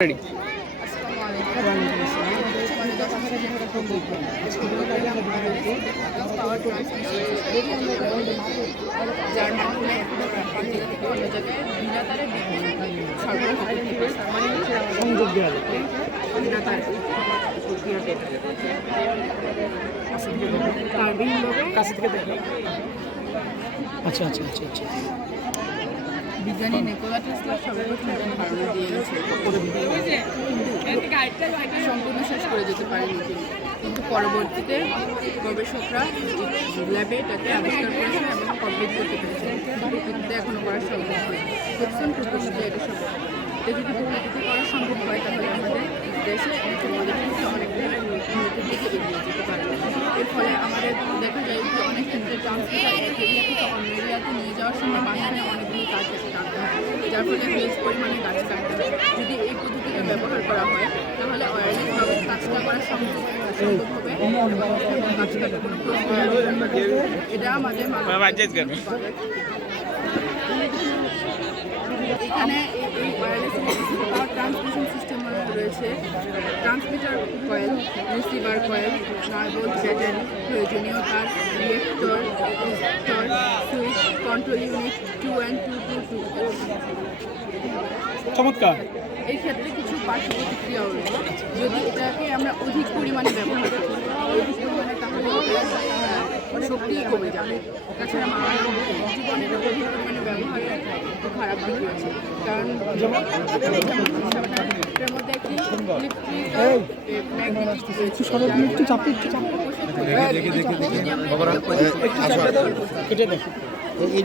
Ready. যার মাধ্যমে অন্য জায়গায় বিনা তারে সংযোগ দেওয়া যায়। বিনা তার তারবিহীনভাবে কাছে থেকে দেখো। আচ্ছা আচ্ছা আচ্ছা আচ্ছা। বিজ্ঞানী নিকোলা টেসলা সর্বপ্রথম ধারণা দিয়েছে সম্পূর্ণ শেষ করে যেতে পারেনি কিন্তু পরবর্তীতে গবেষকরা ল্যাবে এটাকে আবিষ্কার করেছেন এবং কমপ্লিট করতে পেরেছেন কিন্তু এখনও করা সম্ভব হয় প্রথম প্রকৃতিতে এটা সম্ভব এটা যদি প্রকৃতিতে করা সম্ভব হয় তাহলে আমাদের দেশে টেকনোলজিকে অনেকটা উন্নতির দিকে এগিয়ে যেতে পারবে এর ফলে আমাদের দেখা যায় যে অনেক ক্ষেত্রে ট্রান্সপোর্টার এক এরিয়া থেকে অন্য এরিয়াতে নিয়ে যাওয়ার সময় মাঝখানে অনেকগুলো কাজ টানতে হয় যার ফলে হিউজ পরিমাণে গাছ কাটতে হয় যদি এই পদ্ধতিটা ব্যবহার করা হয় তাহলে ওয়্যারলেসভাবে কাজটা করা সম্ভব হবে গাছ কাটার কোনো এটা আমাদের এখানে এই ওয়্যারলেস পাওয়ার ট্রান্সমিশন সিস্টেম রয়েছে ট্রান্সমিটার কয়েল রিসিভার কয়েল নারবোল্ট ব্যাটারি প্রয়োজনীয় তার রিয়েক্টর সুইচ কন্ট্রোল ইউনিট 21222 চমৎকার। এই ক্ষেত্রে কিছু পার্শ্ব প্রতিক্রিয়াও রয়েছে যদি এটাকে আমরা অধিক পরিমাণে ব্যবহার করি অধিক পরিমাণে তাহলে শক্তি কমে যাবে তাছাড়া মানব জীবনে অধিক পরিমাণে ব্যবহারের একটু খারাপ দিক রয়েছে কারণ যেমন এটার মধ্যে একটি ইলেকট্রিক